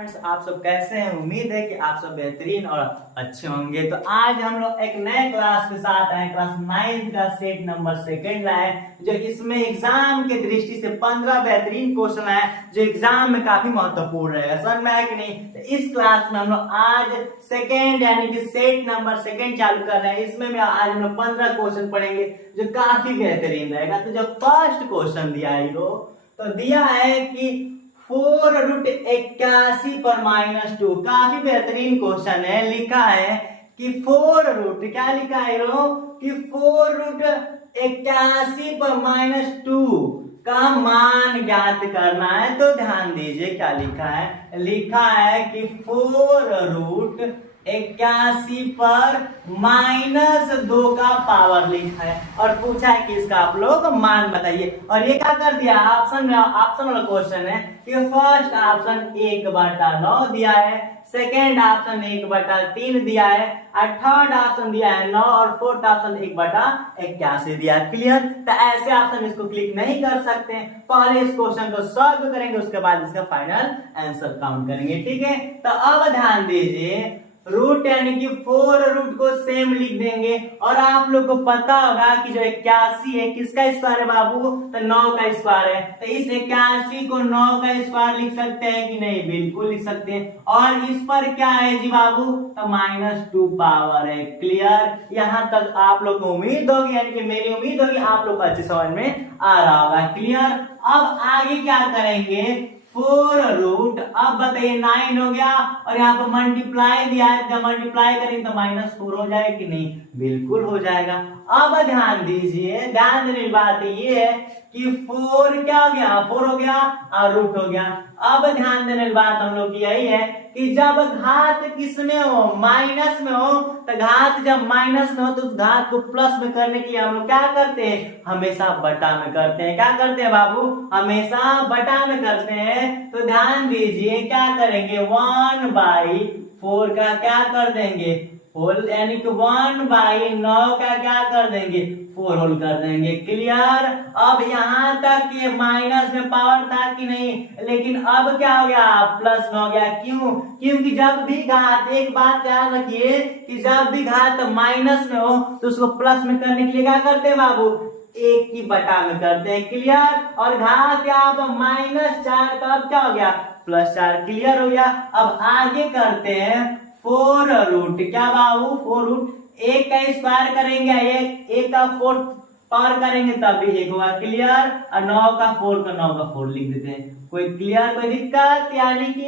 आप सब कैसे हैं। उम्मीद है कि आप सब बेहतरीन और अच्छे होंगे। तो आज हम लोग एक नए क्लास के साथ आए, क्लास 9 का सेट नंबर 2 लाए, जो इसमें एग्जाम के दृष्टि से 15 बेहतरीन क्वेश्चन है जो एग्जाम में काफी महत्वपूर्ण रहेगा। समझ में आया कि नहीं? तो इस क्लास में हम लोग आज सेकेंड यानी कि सेट नंबर 2 चालू कर रहे हैं। इसमें आज हम लोग 15 क्वेश्चन पढ़ेंगे जो काफी बेहतरीन रहेगा। तो जो फर्स्ट क्वेश्चन दिया है तो दिया है कि 4√81 पर -2, काफी बेहतरीन क्वेश्चन है। लिखा है कि 4 क्या लिखा है कि 4√81 पर -2 का मान ज्ञात करना है। तो ध्यान दीजिए क्या लिखा है। लिखा है कि 4√81 पर -2 का पावर लिखा है और पूछा है कि इसका आप लोग मान बताइए। और ये क्या कर दिया, ऑप्शन वाला क्वेश्चन है कि फर्स्ट ऑप्शन 1/9 दिया है, सेकेंड ऑप्शन 1/3 दिया है, और थर्ड ऑप्शन दिया है 9 और फोर्थ ऑप्शन 1/81 दिया है। क्लियर? तो ऐसे ऑप्शन इसको क्लिक नहीं कर सकते। पहले इस क्वेश्चन को सॉल्व करेंगे, उसके बाद इसका फाइनल आंसर काउंट करेंगे। ठीक है, तो अब ध्यान दीजिए, रूट यानी कि 4 रूट को सेम लिख देंगे। और आप लोग को पता होगा कि जो 81 है किसका स्क्वायर है बाबू? तो 9 का स्क्वायर है। तो इस 81 को 9 का स्क्वायर लिख सकते हैं कि नहीं? बिल्कुल लिख सकते हैं। और इस पर क्या है जी बाबू? तो -2 पावर है। क्लियर? यहां तक आप लोग को उम्मीद होगी, यानी कि मेरी उम्मीद होगी आप लोग को अच्छे समझ में आ रहा होगा। क्लियर? अब आगे क्या करेंगे? 4 रूट, अब बताइए 9 हो गया और यहाँ पर मल्टीप्लाई दिया है, जब मल्टीप्लाई करेंगे तो -4 हो जाएगा कि नहीं? बिल्कुल हो जाएगा। अब ध्यान दीजिए, ध्यान देने की बात ये है कि 4 क्या हो गया? 4 हो गया और रूट हो गया। अब ध्यान देने की बात हम लोग की यही है कि जब घात किस में हो? माइनस में हो। तो घात जब माइनस में हो तो उस घात को प्लस में करने के लिए हम लोग क्या करते हैं? हमेशा बटा में करते हैं। क्या करते हैं बाबू? हमेशा बटा में करते हैं। तो ध्यान दीजिए क्या करेंगे? 1/4 का क्या कर देंगे? होल, यानी कि 1/9 का क्या कर देंगे? 4 होल कर देंगे। क्लियर? अब यहां तक ये माइनस में पावर था कि नहीं, लेकिन अब क्या हो गया? प्लस में हो गया। क्यों? क्योंकि जब भी घात, एक बात ध्यान रखिए कि जब भी घात माइनस में हो तो उसको प्लस में करने के लिए क्या करते हैं बाबू? 1 की बटा में करते हैं। क्लियर? और घात यहाँ पर -4 का अब क्या हो गया? +4। क्लियर हो गया? अब आगे करते हैं 4 रूट, क्या बाबू? 4 रूट 1 का स्क्वायर करेंगे, 1 का 4 पावर करेंगे तब भी 1 होगा। क्लियर? और 9 का 4 का 9 का 4 लिख देते हैं। कोई क्लियर? कोई दिक्कत? यानी कि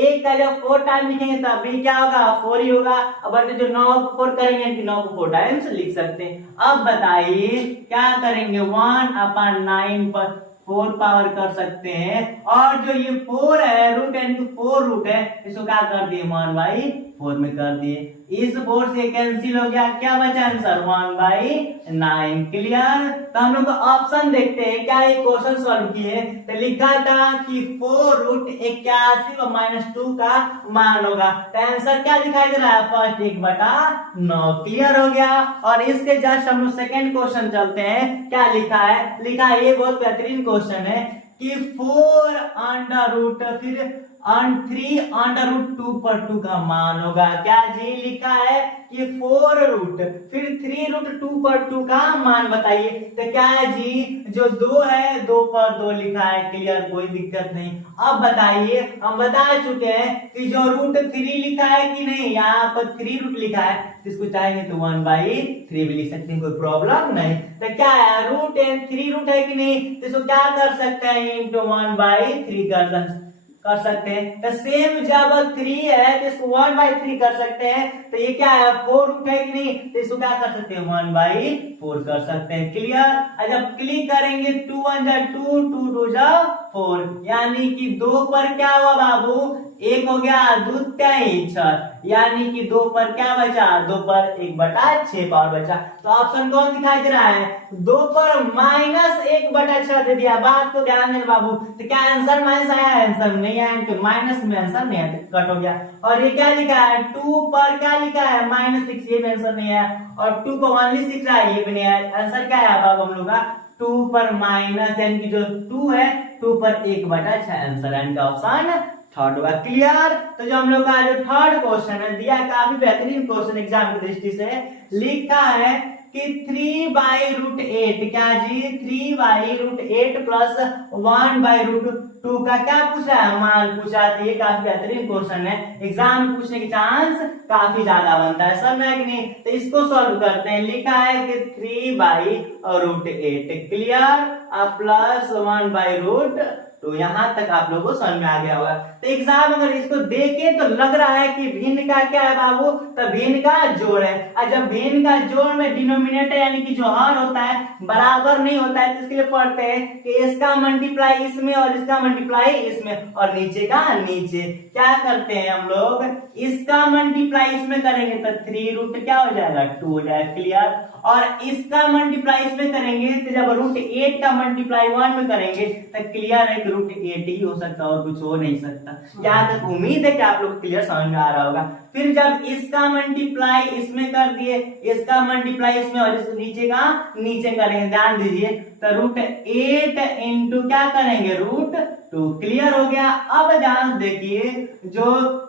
1 का जब 4 टाइम लिखेंगे तब भी क्या होगा? 4 ही होगा। बट जो 9 को 4 करेंगे 9 को 4 टाइम्स लिख सकते हैं। अब बताइए क्या करेंगे? 1/9 पर 4 पावर कर सकते हैं। और जो ये 4 है, रूट यानी कि 4 रूट है, इसको क्या कर दिए? 1/4 में कर दिए। इस 4 से कैंसिल हो गया, क्या बचा आंसर? 1/9। क्लियर? तो हम लोग ऑप्शन देखते हैं, क्या एक क्वेश्चन सॉल्व किए तो लिखा था कि 4√81 और -2 का मान होगा। तो आंसर क्या दिखाई दे रहा है? फर्स्ट 1/9। क्लियर हो गया? और इसके जस्ट हम लोग सेकेंड क्वेश्चन चलते हैं। क्या लिखा है? लिखा है, ये बहुत बेहतरीन क्वेश्चन है कि 4 अंडर रूट फिर 3√2 पर 2 का मान होगा। क्या जी? लिखा है कि 4 रूट फिर 3√2 पर 2 का मान बताइए। तो क्या है जी? जो 2 है 2 पर 2 लिखा है। क्लियर? कोई दिक्कत नहीं। अब बताइए, हम बता चुके हैं कि जो √3 लिखा है कि नहीं, यहाँ पर 3 रूट लिखा है, इसको चाहेंगे तो 1/3 भी लिख सकते हैं, कोई प्रॉब्लम नहीं। तो क्या है? रूट एंड 3 रूट है कि नहीं, तो इसको क्या कर सकते हैं? इंटू 1/3 कर सकते हैं। तो सेम जब 3 है तो इसको 1/3 कर सकते हैं। तो ये क्या है? 4 रूट है कि नहीं, तो इसको क्या कर सकते हैं? 1/4 कर सकते हैं। क्लियर? और जब क्लिक करेंगे 2 1 जा 2, 2 2 जा 4, यानी कि 2 पर क्या हुआ बाबू? 1 हो गया, 2 3 6, यानी कि 2 पर क्या बचा? 2 पर 1/6 पावर बचा। तो ऑप्शन कौन दिखाई दे रहा है? 2 पर -1/6 दे दिया। बात को ध्यान देना बाबू। तो क्या आंसर माइनस आया? आंसर नहीं आया, तो माइनस में आंसर नहीं आया, कट हो गया। और ये क्या लिखा है? 2 पर क्या लिखा है? -6, ये भी आंसर नहीं आया। और 2 पर ओनली 6 रहा है, ये भी नहीं आया। आंसर क्या है बाबू हम लोग का? 2 पर माइनस, यानी कि जो 2 है 2 पर 1/6 आंसर, यानी कि ऑप्शन थर्ड होगा। क्लियर। तो जो हम लोग का जो थर्ड क्वेश्चन है दिया, काफी बेहतरीन क्वेश्चन एग्जाम की दृष्टि से लिखा है कि 3/√8 क्या जी 3/√8 प्लस 1/√2 का क्या पूछा है, मान पूछा है। ये काफी बेहतरीन क्वेश्चन है, एग्जाम में पूछने की चांस काफी ज्यादा बनता है, समझ में कि नहीं। तो इसको सॉल्व करते हैं। लिखा है कि 3/√8 क्लियर प्लस 1/√2। यहां तक आप लोगों को समझ में आ गया होगा। तो एग्जाम अगर इसको देखे तो लग रहा है कि भिन्न का क्या है बाबू, तो भिन्न का जोड़ है। और जब भिन्न का जोड़ में डिनोमिनेटर यानी कि जो हर होता है बराबर नहीं होता है, तो इसके लिए पढ़ते हैं कि इसका मल्टीप्लाई इसमें और इसका मल्टीप्लाई इसमें और नीचे का नीचे। क्या करते हैं हम लोग, इसका मल्टीप्लाई इसमें करेंगे तो 3 क्या हो जाएगा 2 हो जाएगा। क्लियर। और इसका मल्टीप्लाई इसमें करेंगे तो जब √8 का मल्टीप्लाई 1 में करेंगे तो क्लियर है कि √8 ही हो सकता है और कुछ हो नहीं सकता। यहाँ तक उम्मीद है कि आप लोग क्लियर समझ में आ रहा होगा। फिर जब इसका मल्टीप्लाई इसमें कर दिए, इसका मल्टीप्लाई इसमें और इस नीचे का नीचे करेंगे, ध्यान दीजिए तो √8 इंटू क्या करेंगे √2। क्लियर हो गया। अब ध्यान देखिए जो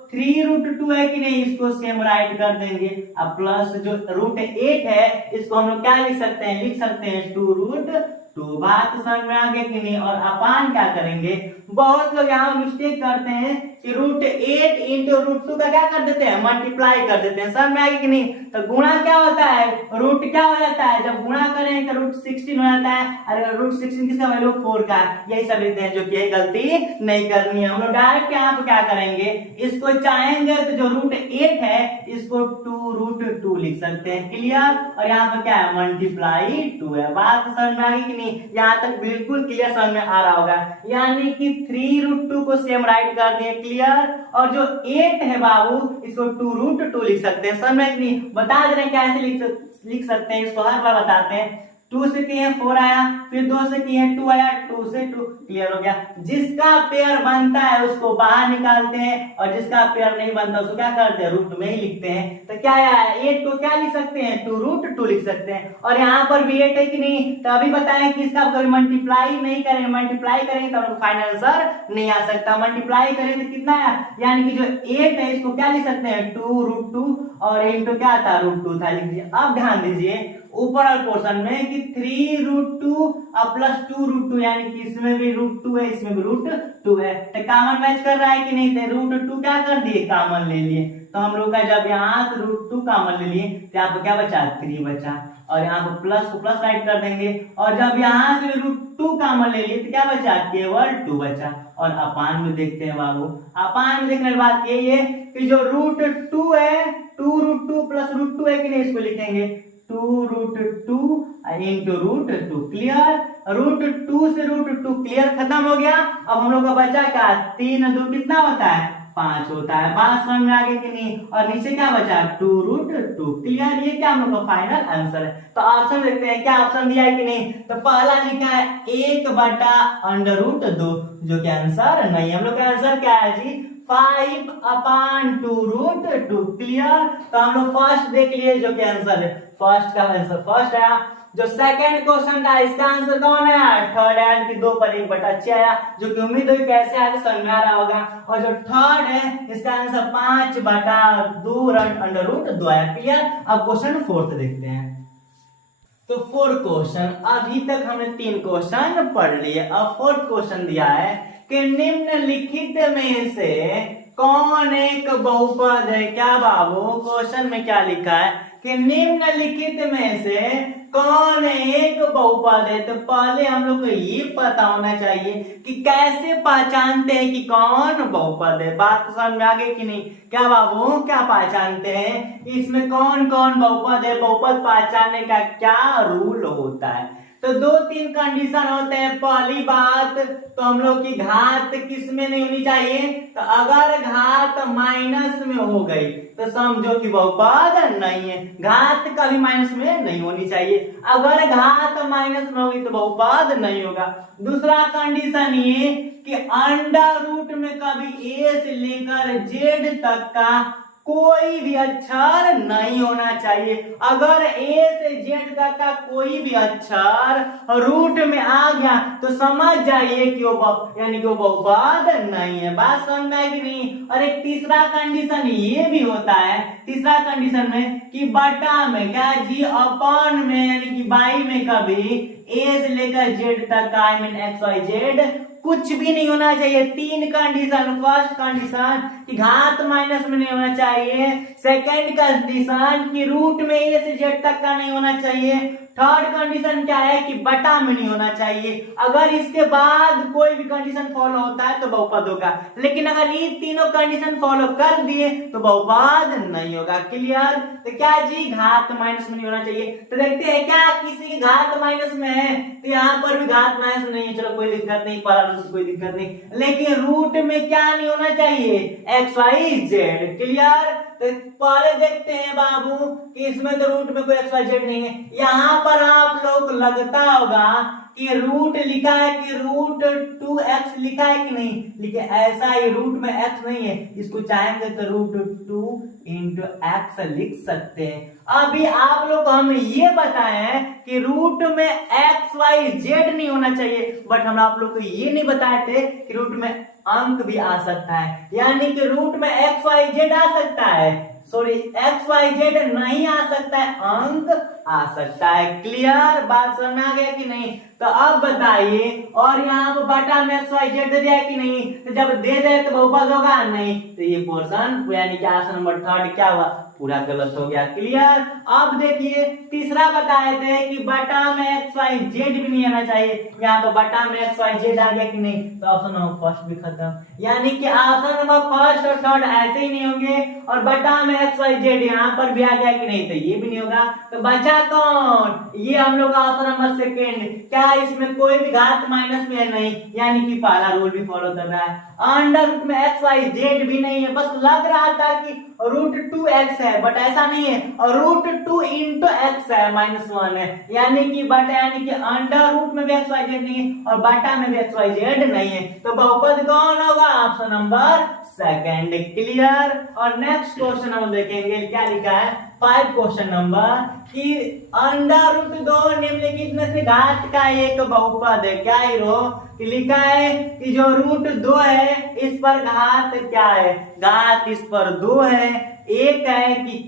3√2 है कि नहीं, इसको सेम राइट कर देंगे। अब प्लस जो √8 है इसको हम लोग क्या लिख सकते हैं, लिख सकते हैं 2√2। बात समझ में आ गया कि नहीं। और अपान क्या करेंगे, बहुत लोग यहाँ मिस्टेक करते हैं कि √8 इंटू √2 का क्या कर देते हैं, मल्टीप्लाई कर देते हैं, समझ में आ गया कि नहीं। तो गुणा क्या होता है, रूट क्या हो जाता है, जब गुणा करें तो √16 हो जाता है। अरे √16 किसका वैल्यू 4 का, यही सब लिखते हैं, जो कि गलती नहीं करनी है। हम लोग डायरेक्ट यहाँ पे क्या करेंगे, इसको चाहेंगे तो जो √8 है इसको 2√2 लिख सकते हैं। क्लियर। और यहाँ पे क्या है मल्टीप्लाई 2 है। बात समझ में आ गई कि नहीं, यहाँ तक बिल्कुल क्लियर समझ में आ रहा होगा। यानी कि 3√2 को सेम राइट कर दिए। क्लियर। और जो 8 है बाबू इसको 2√2 लिख सकते हैं, समझ में नहीं। बता दे रहे हैं कैसे लिख सकते हैं, इसको हर बार बताते हैं। 2 से किए 4 आया, फिर 2 से किए 2 आया, 2 से 2 क्लियर हो गया। जिसका पेयर बनता है उसको बाहर निकालते हैं और जिसका पेयर नहीं बनता उसको क्या करते हैं, रूट में ही लिखते हैं। तो क्या आया 8 को क्या लिख सकते हैं 2√2 लिख सकते हैं। और यहाँ पर भी 8 है कि नहीं, तो अभी बताएं कि इसका कभी मल्टीप्लाई नहीं करेंगे, मल्टीप्लाई करेंगे तो हमको फाइनल आंसर नहीं आ सकता। मल्टीप्लाई करें तो कितना आया, यानी कि जो 8 है इसको क्या लिख सकते हैं 2√2 और इंटू क्या था √2 था, लिख दीजिए। अब ध्यान दीजिए ऊपर वाले पोर्शन में कि 3√2 प्लस 2√2 यानी कि इसमें भी √2 है इसमें भी √2 है, तो कॉमन मैच कर रहा है कि नहीं, तो √2 क्या कर दिए कॉमन ले लिए। तो हम लोग का जब यहाँ से √2 कॉमन ले लिए तो यहाँ पे क्या बचा 3 बचा, और यहाँ पे प्लस को प्लस राइट कर देंगे। और जब यहाँ से √2 कॉमन ले लिए तो क्या बचा केवल 2 बचा। और अपान में देखते हैं बाबू, अपान में देखने की बात यही है कि जो √2 है 2√2 प्लस √2 है कि नहीं, इसको लिखेंगे 2√2 इंटू √2। क्लियर। √2 से √2 क्लियर खत्म हो गया। अब हम लोग का बचा क्या 3 2 कितना होता है 5 होता है। बात समझ में आ गई कि नहीं। और नीचे क्या बचा 2√2। क्लियर। ये क्या हम लोग का फाइनल आंसर है। तो ऑप्शन देखते हैं क्या ऑप्शन दिया है कि नहीं। तो पहला लिखा है 1/√2 जो कि आंसर नहीं। हम लोग का आंसर क्या है जी 5/2√2। क्लियर। तो हम लोग फर्स्ट देख लिए जो कि आंसर है, फर्स्ट का आंसर फर्स्ट आया। जो सेकंड क्वेश्चन था इसका आंसर कौन आया, थर्ड आया कि 2/1/6 आया, जो कि उम्मीद है कैसे आगे समझ में आ रहा होगा। और जो थर्ड है इसका आंसर 5/2√2 आया। क्लियर। अब क्वेश्चन फोर्थ देखते हैं। तो फोर्थ क्वेश्चन, अभी तक हमने 3 क्वेश्चन पढ़ लिए। अब फोर्थ क्वेश्चन दिया है कि निम्नलिखित में से कौन एक बहुपद है। क्या बाबू क्वेश्चन में क्या लिखा है कि निम्नलिखित में से कौन एक बहुपद है। तो पहले हम लोग को ये पता होना चाहिए कि कैसे पहचानते हैं कि कौन बहुपद है। बात तो समझ में आ गई कि नहीं। क्या बाबू क्या पहचानते हैं, इसमें कौन कौन बहुपद है, बहुपद पहचानने का क्या रूल होता है। तो 2-3 कंडीशन होते हैं। पहली बात तो हम लोग की घात किस में नहीं होनी चाहिए, तो अगर घात माइनस में हो गई तो समझो कि बहुपद नहीं है। घात कभी माइनस में नहीं होनी चाहिए, अगर घात माइनस में होगी तो बहुपद नहीं होगा। दूसरा कंडीशन ये कि अंडर रूट में कभी a से लेकर z तक का कोई भी अक्षर नहीं होना चाहिए। अगर ए से जेड तक का कोई भी अक्षर रूट में आ गया तो समझ जाइए कि वो यानी कि वो बहुपद नहीं है। बात समझ में आएगी नहीं। और एक तीसरा कंडीशन ये भी होता है, तीसरा कंडीशन में कि बटा में क्या जी अपॉन में यानी कि बाई में कभी ए से लेकर जेड तक का I mean X Y Z कुछ भी नहीं होना चाहिए। तीन कंडीशन, फर्स्ट कंडीशन कि घात माइनस में नहीं होना चाहिए, सेकंड कंडीशन कि रूट में ए से जेड तक का नहीं होना चाहिए, थर्ड कंडीशन क्या है कि बटा में नहीं होना चाहिए। अगर इसके बाद कोई भी कंडीशन फॉलो होता है तो बहुपद होगा, लेकिन अगर ये तीनों कंडीशन फॉलो कर दिए तो बहुपद नहीं होगा। क्लियर? तो क्या जी घात माइनस में नहीं होना चाहिए। तो देखते हैं क्या किसी की घात माइनस में है, तो यहाँ पर भी घात माइनस में नहीं है, चलो कोई दिक्कत नहीं, कोई दिक्कत नहीं। लेकिन रूट में क्या नहीं होना चाहिए, एक्स वाई जेड। क्लियर? तो पहले देखते हैं बाबू कि इसमें तो रूट में कोई एक्स वाई जेड नहीं है। यहाँ पर आप लोग लगता होगा कि रूट लिखा है कि रूट 2x लिखा है कि नहीं, लेकिन ऐसा ही रूट में x नहीं है, इसको चाहेंगे तो रूट 2 इंटू एक्स लिख सकते हैं। अभी आप लोग को हम ये बताए हैं कि रूट में एक्स वाई जेड नहीं होना चाहिए, बट हम आप लोग को ये नहीं बताए थे कि रूट में अंक भी आ सकता है, यानी कि रूट में एक्स वाई जेड आ सकता है, सॉरी एक्स वाई जेड नहीं आ सकता है, अंक आ सकता है। क्लियर? बात समझ में आ गया कि नहीं? तो अब बताइए, और यहाँ पर बटा में एक्स वाई जेड दे दिया है कि नहीं, तो जब दे दे तो बहुपद होगा नहीं, तो ये पोर्शन यानी कि ऑप्शन नंबर थर्ड क्या हुआ, पूरा गलत हो गया। क्लियर? अब देखिए तीसरा बताए थे कि बटा में एक्स वाई जेड भी नहीं आना चाहिए, यहाँ पर बटा में एक्स वाई जेड आ गया कि नहीं, तो ऑप्शन नंबर फर्स्ट भी खत्म, यानी कि ऑप्शन नंबर फर्स्ट और थर्ड ऐसे ही नहीं होंगे, और बटा में एक्स वाई जेड यहाँ पर भी आ गया कि नहीं, तो ये भी नहीं होगा। तो बचा कौन, ये हम लोग का ऑप्शन नंबर सेकेंड। क्या इसमें कोई भी घात माइनस में है नहीं, यानी कि पहला रूल भी फॉलो कर रहा है। अंडर रूट में एक्स वाई जेड भी नहीं है, बस लग रहा था कि रूट 2x है, बट ऐसा नहीं है, और रूट 2 इंटू एक्स है, -1 है, यानी कि बटा यानी कि अंडर रूट में भी एक्स वाई जेड नहीं है और बटा में भी एक्स वाई जेड नहीं है, तो बहुपद कौन होगा, ऑप्शन नंबर सेकंड। क्लियर? और नेक्स्ट क्वेश्चन हम देखेंगे क्या लिखा है, 5 क्वेश्चन नंबर कि अंडर रूट 2 निम्नलिखित में से घात का एक बहुपद है। क्या हीरो लिखा है कि जो रूट 2 है इस पर घात क्या है, घात इस पर 2 है, एक है कि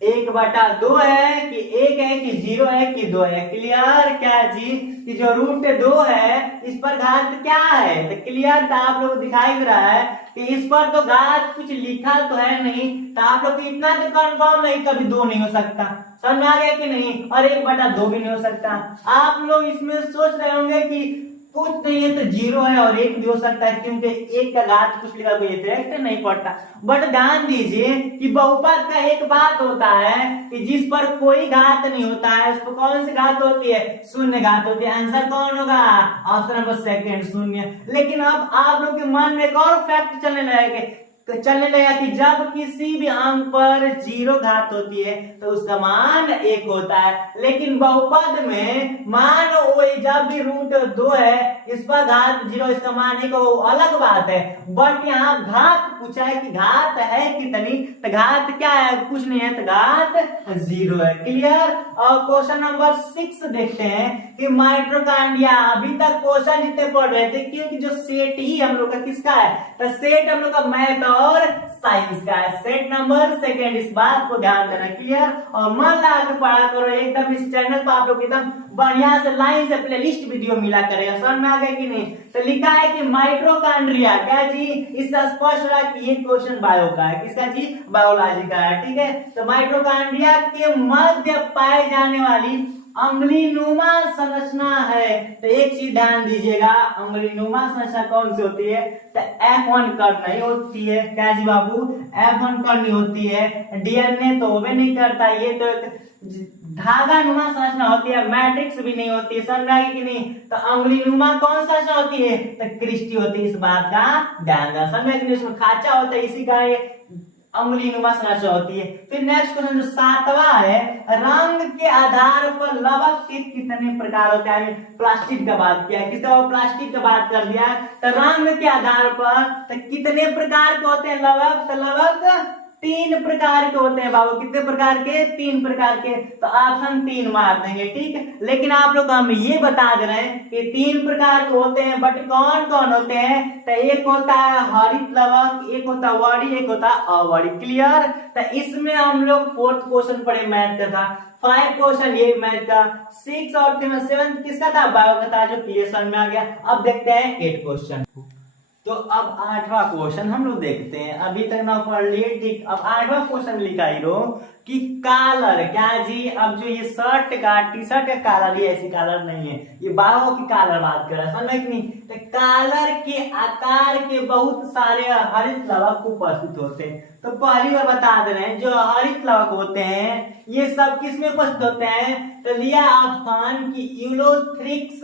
1/2 है कि 1 है कि 0 है कि 2 है। क्लियर? क्या जी कि जो रूट 2 है इस पर घात क्या है, तो क्लियर? तो आप लोग दिखाई दे रहा है कि इस पर तो घात कुछ लिखा तो है नहीं, तो आप लोग को इतना तो कंफर्म नहीं कभी 2 नहीं हो सकता, समझ में आ गया कि नहीं, और 1/2 भी नहीं हो सकता। आप लोग इसमें सोच रहे होंगे कि कुछ नहीं है तो 0 है और 1 भी हो सकता है, क्योंकि 1 का घात कुछ लिखा कोई इफेक्ट नहीं पड़ता। बट ध्यान दीजिए कि बहुपद का एक बात होता है कि जिस पर कोई घात नहीं होता है उस पर कौन सी घात होती है, शून्य घात होती है। आंसर कौन होगा, ऑप्शन नंबर सेकंड, शून्य। लेकिन अब आप लोग के मन में एक और फैक्ट चलने लगेगा कि जब किसी भी अंक पर 0 घात होती है तो उसका मान 1 होता है, लेकिन बहुपद में मान वो जब भी रूट 2 है इस पर घात 0 इसका मान 1 वो अलग बात है, बट यहाँ घात पूछा है कि घात है कितनी, तो घात क्या है, कुछ नहीं है, तो घात 0 है। क्लियर? और क्वेश्चन नंबर 6 देखते हैं कि माइटोकॉन्ड्रिया, अभी तक क्वेश्चन जितने पढ़ रहे थे क्योंकि जो सेट ही हम लोग का किसका है, तो सेट हम लोग का मैथ और साइंस का है, सेट नंबर सेकंड, इस बात को ध्यान देना। क्लियर? और मन लगा के पढ़ा करो, एकदम इस चैनल पर आप लोग एकदम बढ़िया से लाइन से प्लेलिस्ट वीडियो मिला करेगा, समझ में आ गया कि नहीं। तो लिखा है कि माइटोकॉन्ड्रिया, क्या जी, इससे स्पष्ट हो रहा है कि ये क्वेश्चन बायो का है, किसका जी, बायोलॉजी का है। ठीक है, तो माइटोकॉन्ड्रिया के मध्य पाए जाने वाली अंगुलीनुमा संरचना है, तो एक चीज ध्यान दीजिएगा, अंगुलीनुमा संरचना कौन सी होती है, तो F1 कर्ण नहीं होती है। क्या जी बाबू, F1 कर्ण नहीं होती है, डीएनए तो होवे नहीं करता, ये तो धागा नुमा संरचना होती है, मैट्रिक्स भी नहीं होती है, समझ आएगी कि नहीं। तो अंगुलीनुमा कौन संरचना होती है, तो क्रिस्टी होती है, इस बात का ध्यान देना, समझ कि नहीं, उसमें खाचा होता है, इसी का ये अंगुलीनुमा संरचना होती है। फिर नेक्स्ट क्वेश्चन जो 7वां है, रंग के आधार पर लवक के कितने प्रकार होते हैं, प्लास्टिक का बात किया, किसका प्लास्टिक का बात कर दिया, तो रंग के आधार पर तो कितने प्रकार के होते हैं लवक, तो लवक तीन प्रकार के होते हैं बाबू। कितने प्रकार के? तीन प्रकार के। तो ऑप्शन 3 मार देंगे, ठीक है। लेकिन आप लोग हम ये बता दे रहे हैं कि 3 प्रकार के होते हैं, बट कौन कौन होते हैं? तो एक होता है हरित लवक, एक होता है वॉडी, एक होता है अवॉडी। क्लियर? तो इसमें हम लोग 4th क्वेश्चन पढ़े मैथ का था, 5 क्वेश्चन ये मैथ का, 6 और 7 किसका था? बायो का था, जो क्लियर समझ में आ गया। अब देखते हैं 8 क्वेश्चन। तो अब 8वां क्वेश्चन हम लोग देखते हैं। अभी तक ना पढ़ लिए, ठीक। अब 8वां क्वेश्चन लिखा ही रो कि कलर, क्या जी? अब जो ये शर्ट का, टी शर्ट का कलर, ये ऐसी कलर नहीं है, ये बाहों की कलर बात कर रहा है, समझ में कि नहीं? तो कलर के आकार के बहुत सारे हरित लवक उपस्थित होते हैं। तो पहली बार बता दे रहे हैं, जो हरित लवक होते हैं ये सब किस में उपस्थित होते हैं? तो लिया ऑप्शन की यूलोथ्रिक्स,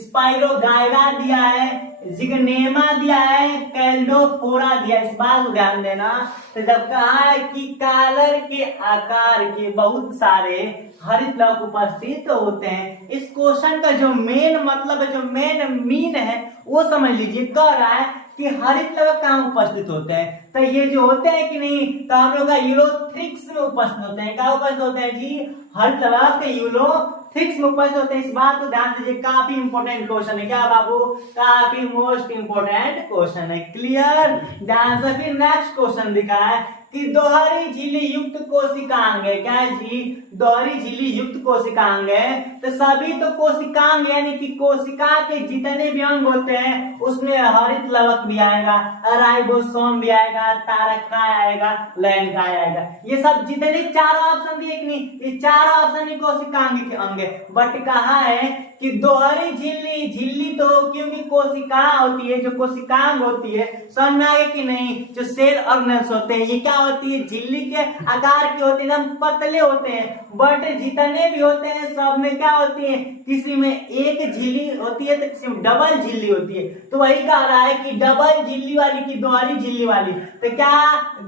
स्पाइरोगाइरा दिया है, जिगनेमा दिया है, कैल्डोफोरा दिया है। इस बात को ध्यान देना। तो जब कहा है कि कलर के आकार के बहुत सारे हरित लवक उपस्थित होते हैं, इस क्वेश्चन का जो मेन मतलब है, जो मेन मीन है, वो समझ लीजिए। कह रहा है कि हरित लवक कहाँ उपस्थित होते हैं? तो ये जो होते हैं कि नहीं, तो हम लोग का यूलोथ्रिक्स में उपस्थित होते हैं। क्या उपस्थित होते हैं जी? हरित लवक यूलोथ्रिक्स में उपस्थित होते हैं। इस बात को ध्यान दीजिए, काफी इंपॉर्टेंट क्वेश्चन है। क्या बाबू? काफी मोस्ट इंपॉर्टेंट क्वेश्चन है। क्लियर? ध्यान से। फिर नेक्स्ट क्वेश्चन दिखा है कि दोहरी झिल्ली युक्त कोशिकांग है। क्या जी? दोहरी झिल्ली युक्त कोशिकांग है। तो सभी तो कोशिकांग यानी कि कोशिका के जितने भी अंग होते हैं उसमें हरित लवक भी आएगा, राइबोसोम भी आएगा, तारकाय आएगा, लैंगिकाय आएगा। ये सब जितने चारों ऑप्शन दिए कि नहीं, ये चारों ऑप्शन ही कोशिकांग के अंग है। बट कहा है कि दोहरी झिल्ली, झिल्ली तो क्योंकि कोशिका होती है, जो कोशिकांग होती है, समझ में आगे कि नहीं? जो सेल ऑर्गेनल्स होते हैं, ये क्या होती है? झिल्ली के आकार के होते हैं, एकदम पतले होते हैं। बट जितने भी होते हैं सब में क्या होती है? किसी में एक झिल्ली होती है तो किसी में डबल झिल्ली होती है। तो वही कह रहा है कि डबल झिल्ली वाली की दोहरी झिल्ली वाली। तो क्या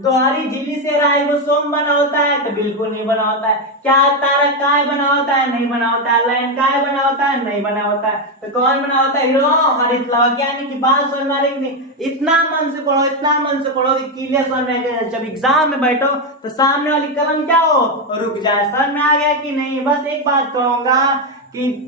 दोहरी झिल्ली से राइबोसोम बना होता है? तो बिल्कुल नहीं बना होता है। क्या तारकाय बना होता है? नहीं बना होता है। लैंगिकाय बना होता है? नहीं बना होता है। तो कौन बना होता है? हरित लवक। यानी कि बात समझ में नहीं, इतना मन से पढ़ो, इतना मन से पढ़ो कि क्लियर समझ में, जब एग्जाम में बैठो तो सामने वाली कलम क्या हो? रुक जाए। समझ में आ गया कि नहीं? बस एक बात कहूंगा कि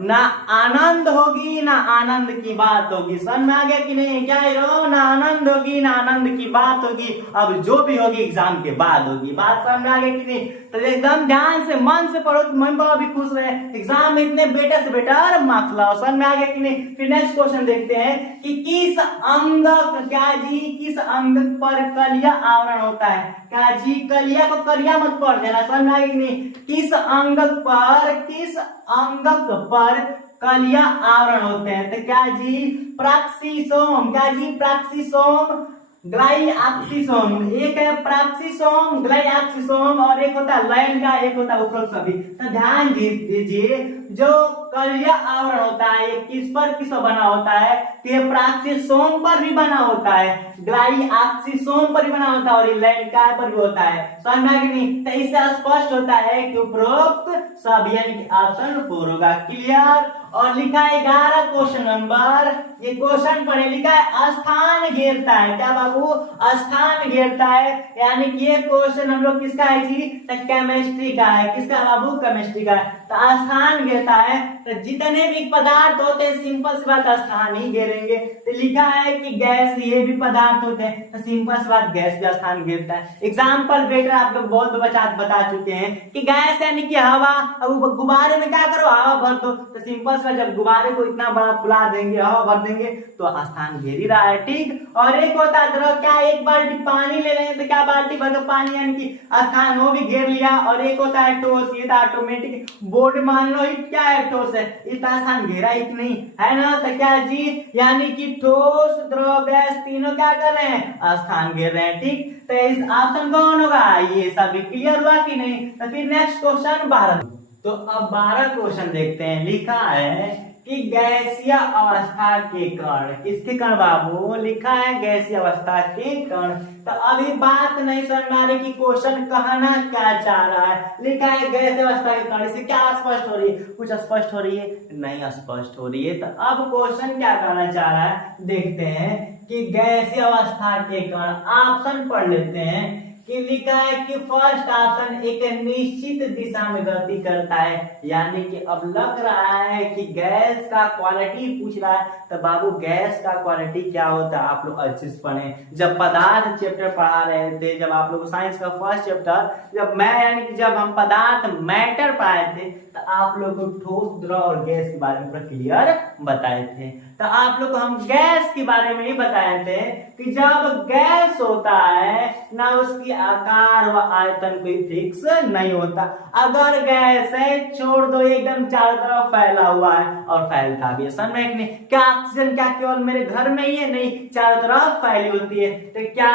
ना आनंद होगी ना आनंद की बात होगी। समझ में आ गया कि नहीं? क्या हीरो? ना आनंद होगी ना आनंद की बात होगी। अब जो भी होगी एग्जाम के बाद होगी। बात समझ में आ गया कि नहीं? तो एकदम ध्यान से मन से पढ़ो, मन बाबा भी खुश रहे। एग्जाम में इतने बेटर से बेटर मार्क्स लाओ। समझ में आ गया कि नहीं? फिर नेक्स्ट क्वेश्चन देखते हैं कि किस अंगक, क्या जी, किस अंगक पर कलिया आवरण होता है? क्या जी? कलिया को कलिया मत पढ़ देना। समझ में आ गया कि नहीं? किस अंगक पर, किस अंगक पर कलिया आवरण होते हैं? तो क्या जी? प्राक्सिसोम। क्या जी? प्राक्सिसोम, ग्लाइऑक्सिसोम। एक है प्राक्सिसोम, ग्लाइऑक्सिसोम, और एक होता है लैंगिका, एक होता है उपरोक्त सभी। तो ध्यान दीजिए, जो कलिया आवरण होता है ये किस पर बना होता है? तो ये प्राक्सिसोम पर भी बना होता है, ग्लाइऑक्सिसोम पर भी बना होता है, और ये लैंगिका पर भी होता है। समझ में आ गया नहीं? तो इससे स्पष्ट होता है कि उपरोक्त सभी, यानी कि ऑप्शन 4 होगा। क्लियर? और लिखा है 11 क्वेश्चन नंबर, ये क्वेश्चन पढ़े, लिखा है स्थान घेरता है। क्या बाबू? स्थान घेरता है। यानी कि ये क्वेश्चन हम लोग किसका है जी? तो केमिस्ट्री का है। किसका बाबू? केमिस्ट्री का है। तो स्थान घेरता है, तो जितने भी पदार्थ होते हैं सिंपल सी बात स्थान ही घेरेंगे। तो लिखा है कि गैस, ये भी पदार्थ होते हैं, तो सिंपल सी बात गैस का स्थान घेरता है। एग्जाम्पल बेटर आप लोग बहुत बता चुके हैं कि गैस यानी कि हवा। अब गुब्बारे में क्या करो? हवा भर दो। तो सिंपल सा, जब गुब्बारे को इतना बड़ा फुला देंगे, हवा भर देंगे, तो स्थान घेर ही रहा है। ठीक। और एक होता है द्रव, क्या एक बाल्टी पानी ले रहे हैं तो क्या बाल्टी भर पानी, यानी कि स्थान वो भी घेर लिया। और एक होता है ठोस, ये था ऑटोमेटिक बोर्ड, मान लो क्या है? ठोस है, इतना स्थान घेरा ही नहीं है ना? तो क्या जी? यानी कि ठोस, द्रव, गैस तीनों क्या कर रहे हैं? स्थान घेर रहे हैं। ठीक। तो इस ऑप्शन कौन होगा? ये सभी क्लियर हुआ कि नहीं? तो फिर नेक्स्ट क्वेश्चन 12। तो अब 12 क्वेश्चन देखते हैं। लिखा है कि गैसीय अवस्था के कण, किसके कण बाबू? लिखा है गैसीय अवस्था के कण। तो अभी बात नहीं समझ में आ रही कि क्वेश्चन कहना क्या चाह रहा है। लिखा है गैसीय अवस्था के कण, इससे क्या स्पष्ट हो रही है? कुछ स्पष्ट हो रही है? नहीं स्पष्ट हो रही है। तो अब क्वेश्चन क्या कहना चाह रहा है देखते हैं कि गैसीय अवस्था के कण, ऑप्शन पढ़ लेते हैं कि लिखा है कि फर्स्ट ऑप्शन एक निश्चित दिशा में गति करता है, यानी कि अब लग रहा है कि गैस का क्वालिटी पूछ रहा है। तो बाबू गैस का क्वालिटी क्या होता है आप लोग अच्छे से पढ़े। जब पदार्थ चैप्टर पढ़ा रहे थे, जब आप लोग साइंस का फर्स्ट चैप्टर, जब मैं यानी कि जब हम पदार्थ मैटर पढ़ाए थे, तो आप लोग को ठोस, द्रव और गैस के बारे में क्लियर बताए थे। तो आप लोग को हम गैस के बारे में ही बताए थे कि जब गैस होता है ना, उसकी आकार व आयतन कोई फिक्स नहीं होता। अगर गैस है छोड़ दो, एकदम चारों तरफ फैला हुआ है और फैलता भी है। समझ में? क्या ऑक्सीजन क्या केवल मेरे घर में ही है? नहीं, चारों तरफ फैली होती है। तो क्या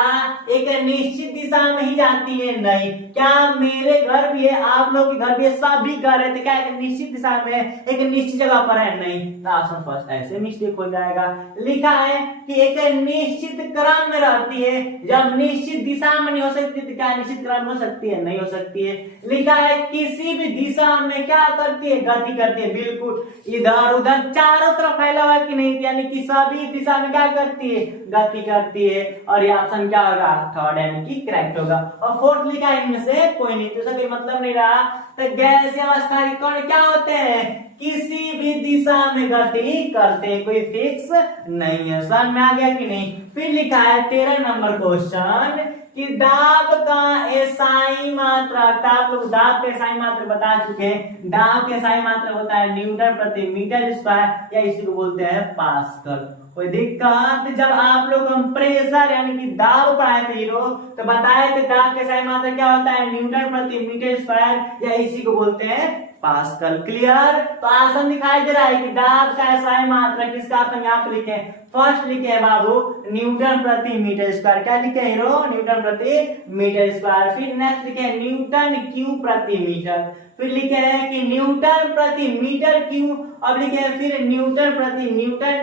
एक निश्चित दिशा में ही जाती है? नहीं। क्या मेरे घर भी है, आप लोग के घर भी है, सभी घर है, तो क्या एक निश्चित दिशा में, एक निश्चित जगह पर है? नहीं। तो ऑप्शन फर्स्ट ऐसे मिस्टेक हो जाएगा। लिखा है कि एक निश्चित क्रम में रहती है। जब निश्चित दिशा में नहीं हो सकती तो क्या निश्चित क्रम में हो सकती है? नहीं हो सकती है। लिखा है किसी भी दिशा में क्या करती है? गति करती है। बिल्कुल, इधर उधर चारों तरफ फैला हुआ कि नहीं, यानी कि सभी दिशा में क्या करती है? गति करती है। और ये ऑप्शन क्या होगा? थर्ड यानी कि करेक्ट होगा। और फोर्थ लिखा है इनमें से कोई नहीं, तो कोई मतलब नहीं रहा। तो गैसीय अवस्था के कण क्या होते हैं? किसी भी दिशा में गति करते हैं, कोई फिक्स नहीं है। समझ में आ गया कि नहीं? फिर लिखा है 13 नंबर क्वेश्चन कि दाब का एसआई मात्रा, आप लोग दाब के एसआई मात्रा बता चुके हैं। दाब के एसआई मात्रा होता है न्यूटन प्रति मीटर स्क्वायर, या इसी को बोलते हैं पास्कल। कोई दिक्कत? जब आप लोग हम प्रेशर यानी कि दाब पढ़ाए थे हीरो, तो बताए थे दाब के एसआई मात्रा क्या होता है? न्यूटन प्रति मीटर स्क्वायर, या इसी को बोलते हैं पास्कल। क्लियर? तो आंसर दिखाई दे रहा है कि दाब का एसआई मात्रा किसका, आप यहाँ पे लिखे फर्स्ट लिखे है बाबू न्यूटन प्रति मीटर स्क्वायर। क्या लिखे हीरो? न्यूटन प्रति मीटर स्क्वायर। फिर नेक्स्ट लिखे न्यूटन क्यूब प्रति मीटर। फिर लिखे हैं कि न्यूटन प्रति मीटर क्यूब। अब लिखे हैं फिर न्यूटन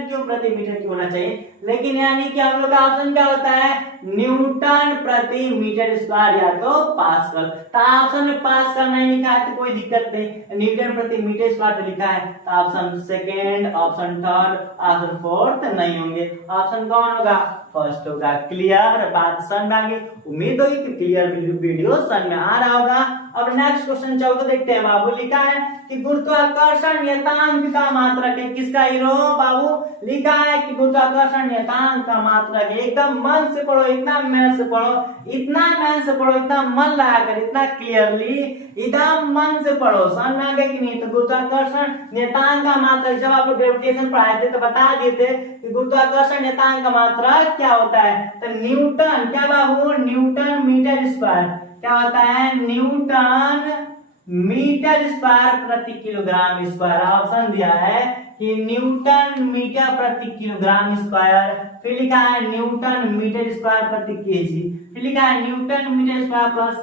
क्यूब प्रति मीटर क्यूब होना चाहिए, लेकिन यानी कि हम लोग का ऑप्शन क्या होता है? न्यूटन प्रति मीटर स्क्वायर या तो पास्कल। तो ऑप्शन में पास्कल नहीं लिखा है तो कोई दिक्कत नहीं, न्यूटन प्रति मीटर स्क्वायर लिखा है। तो option second, option third, option fourth नहीं होंगे। ऑप्शन कौन होगा? फर्स्ट होगा। क्लियर? बात समझ में आ गई? उम्मीद होगी कि क्लियर वीडियो समझ में आ रहा होगा। अब नेक्स्ट क्वेश्चन 14 देखते हैं बाबू। लिखा है कि गुरुत्वाकर्षण नियतांक का मात्रक है किसका हीरो बाबू? लिखा है कि गुरुत्वाकर्षण नियतांक का मात्रक है। एकदम मन से पढ़ो, इतना मेहनत से पढ़ो, इतना मेहनत से पढ़ो, इतना मन लगाकर, इतना क्लियरली, एकदम मन से पढ़ो। समझ में आ गया कि नहीं? तो गुरुत्वाकर्षण नियतांक का मात्रक, जब आप ग्रेविटेशन पढ़ाए थे तो बता दिए थे कि गुरुत्वाकर्षण नियतांक का मात्रक क्या होता है? तो न्यूटन, क्या बाबू? Newton metre square. क्या होता है? न्यूटन मीटर स्क्वायर प्रति किलोग्राम स्क्वायर। ऑप्शन दिया है कि न्यूटन मीटर प्रति किलोग्राम स्क्वायर। फिर लिखा है न्यूटन मीटर स्क्वायर प्रति केजी। फिर लिखा है न्यूटन मीटर स्क्वायर प्लस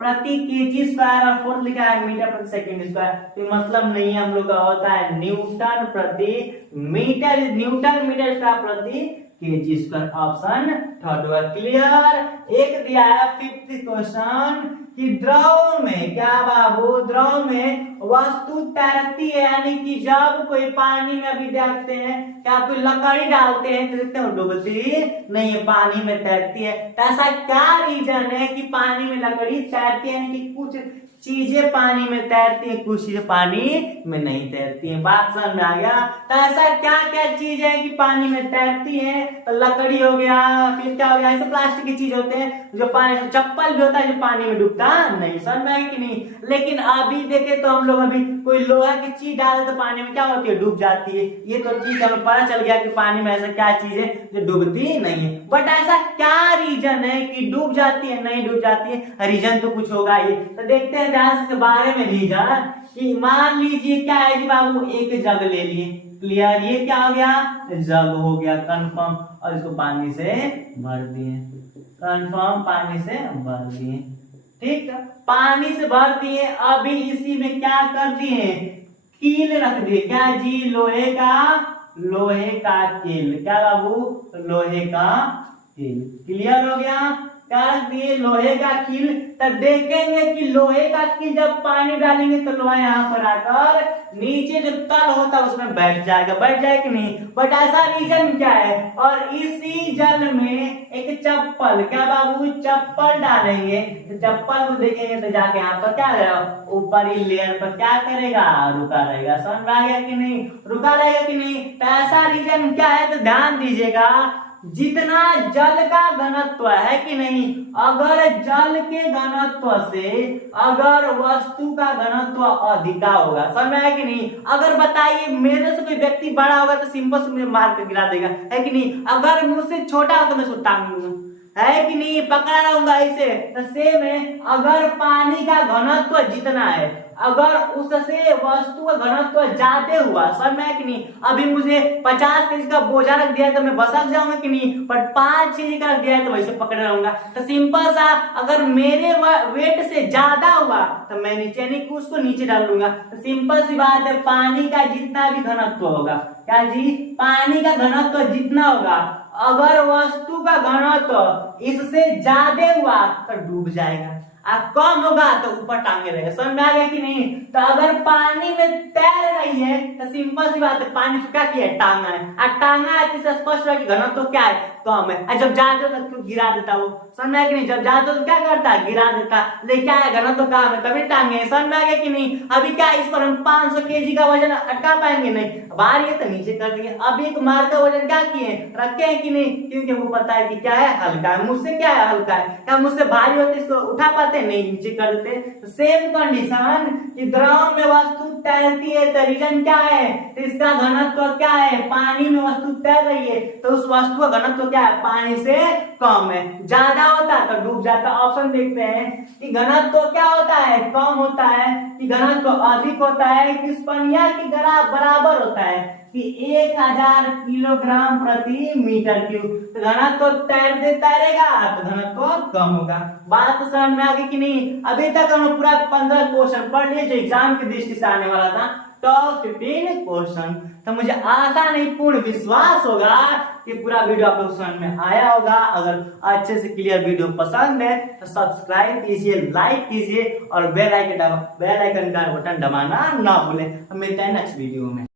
प्रति केजी स्क्वायर, और फोर्थ लिखा है मीटर प्रति सेकंड स्क्वायर। तो मतलब नहीं है, हम लोग का होता है न्यूटन मीटर स्क्वायर प्रति केजी स्क्वायर। ऑप्शन थर्ड हुआ। क्लियर? एक दिया है 5th क्वेश्चन कि द्रव में, क्या बाबू? द्रव में वस्तु तैरती है, यानी कि जब कोई पानी में अभी देखते हैं, क्या कोई लकड़ी डालते हैं तो देखते हैं डूबती नहीं है, पानी में तैरती है। तो ऐसा क्या रीजन है कि पानी में लकड़ी तैरती है? यानी कि कुछ चीजें पानी में तैरती है, कुछ चीजें पानी में नहीं तैरती है। बात समझ में आ गया? तो ऐसा क्या क्या चीज है कि पानी में तैरती है? तो लकड़ी हो गया, फिर क्या हो गया? ऐसे प्लास्टिक की चीज होते हैं जो पानी, चप्पल भी होता है जो पानी में डूबता नहीं। समझ में आएगी कि नहीं? लेकिन अभी देखे तो हम लोग अभी कोई लोहा की चीज डाले तो पानी में क्या होती है? डूब जाती है। ये तो चीज हमें पता चल गया कि पानी में ऐसा क्या चीज है जो डूबती नहीं है। बट ऐसा क्या रीजन है कि डूब जाती है, नहीं डूब जाती है? रीजन तो कुछ होगा ही। तो देखते हैं ध्यान से बारे में। रीजन कि मान लीजिए क्या है कि बाबू एक जग ले लिए। क्लियर? ये क्या हो गया? जग हो गया कंफर्म, और इसको पानी से भर दिए। कंफर्म पानी से भर दिए। ठीक, पानी से भर दिए। अभी इसी में क्या कर दिए? कील रख दिए। क्या जी? लोहे का कील। क्या बाबू? लोहे का कील। क्लियर हो गया? क्या रख दिए, लोहे का कील। तब देखेंगे कि लोहे का कील जब पानी डालेंगे तो लोहा यहाँ पर आकर नीचे जो तल होता है उसमें बैठ जाएगा कि नहीं। बट ऐसा रीजन क्या है, और इसी जल में एक चप्पल, क्या बाबू, चप्पल डालेंगे तो चप्पल को देखेंगे तो जाके यहाँ पर क्या रहेगा, ऊपरी लेयर पर क्या करेगा, रुका रहेगा। समझ में आ गया कि नहीं, रुका रहेगा कि नहीं। तो ऐसा रीजन क्या है, तो ध्यान दीजिएगा, जितना जल का घनत्व है कि नहीं, अगर जल के घनत्व से अगर वस्तु का घनत्व अधिका होगा, समझ में आया कि नहीं। अगर बताइए मेरे से कोई व्यक्ति बड़ा होगा तो सिंपल से मुझे मार कर गिरा देगा, है कि नहीं। अगर मुझसे छोटा हो तो मैं उसको टांग दूंगा, है कि नहीं, पकड़ा रहूंगा ऐसे। तो सेम है, अगर पानी का घनत्व जितना है, अगर उससे वस्तु का घनत्व ज्यादा हुआ, समझ में कि नहीं। अभी मुझे 50 केजी का बोझा रख दिया तो मैं बसक जाऊंगा कि नहीं, पर 5 केजी का रख दिया तो वैसे पकड़े रहूंगा। तो सिंपल सा, अगर मेरे वेट से ज्यादा हुआ तो मैं नीचे नहीं, उसको नीचे डाल दूंगा। तो सिंपल सी बात है, पानी का जितना भी घनत्व होगा, क्या जी, पानी का घनत्व जितना होगा, अगर वस्तु का घनत्व इससे ज्यादा हुआ तो डूब जाएगा, और कम होगा तो ऊपर टांगे रहेगा। समझ में आ गया कि नहीं। तो अगर पानी में तैर रही है तो सिंपल सी बात है, पानी से क्या किया है, टांगा है, और टांगा है तो स्पष्ट है कि घनत्व क्या है, कम है। और जब जाते हो तो गिरा देता वो, समझ में आ गया कि नहीं। जब जाते हो तो क्या करता है, गिरा देता। लेकिन क्या है, घनत्व कम है तभी टांगे। समझ में आ गया कि नहीं। अभी क्या, इस पर हम 500 केजी का वजन अटका पाएंगे नहीं, भारी है तो नीचे कर देंगे। अभी एक मार का वजन क्या किए, रखे हैं कि नहीं, क्योंकि वो पता है कि क्या है, हल्का है। मुझसे क्या है, हल्का है। क्या मुझसे भारी होते इसको उठा पाते नहीं, नीचे कर देते। सेम कंडीशन कि द्रव में वस्तु तैरती है तो रीजन क्या है, तो इसका घनत्व क्या है, पानी में वस्तु तैर रही है तो उस वस्तु का घनत्व क्या है, पानी से कम है। ज्यादा होता है तो डूब जाता। ऑप्शन देखते हैं कि घनत्व क्या होता है, कम होता है, कि घनत्व अधिक होता है, कि स्पंदिया की बराबर होता है, कि 1000 किलोग्राम प्रति मीटर क्यूब। तो घनत्व तैरेगा तो घनत्व कम होगा। बात तो समझ में आ गई कि नहीं। अभी तक हम पूरा 15 क्वेश्चन पढ़ लिए जो एग्जाम की दृष्टि से आने वाला था, टॉप 15 क्वेश्चन। तो मुझे आशा नहीं पूर्ण विश्वास होगा कि पूरा वीडियो आप लोग समझ में आया होगा। अगर अच्छे से क्लियर वीडियो पसंद है तो सब्सक्राइब कीजिए, लाइक कीजिए और बेल आइकन का बटन दबाना ना भूलें। मिलते हैं नेक्स्ट वीडियो में।